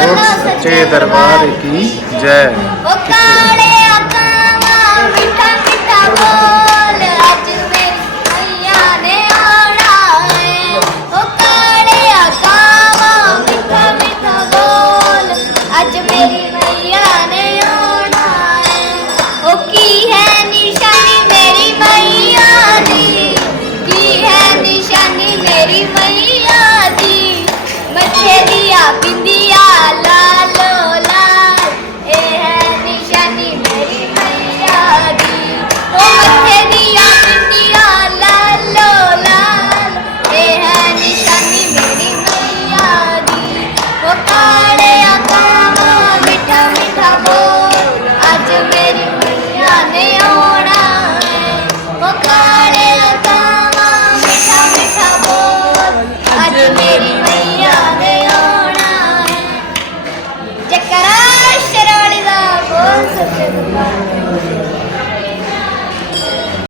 बोलो सच्चे दरबार की जय। ओ काले कावा मीठा मीठा बोल, अज मेरी मैया ने आना है। ओ काले कावा मीठा मीठा बोल, अज मेरी मैया ने आना है। ओ की है निशानी मेरी मैया दी, की है निशानी मेरी मैया दी, मथे दिया बिंदिया लालो लाल, ए है निशानी मेरी मैया दी। ओ मथे दिया बिंदिया लालो लाल, ए है निशानी मेरी मैया दी। ओ काले कावा मीठा मीठा बोल, आज मेरी मैया ने आना है। ओ काले कावा मीठा मीठा बोल, आज मेरी मैया ने आना है। जयकारा शेरावाली दा बोल सच्चे दरबार की जय।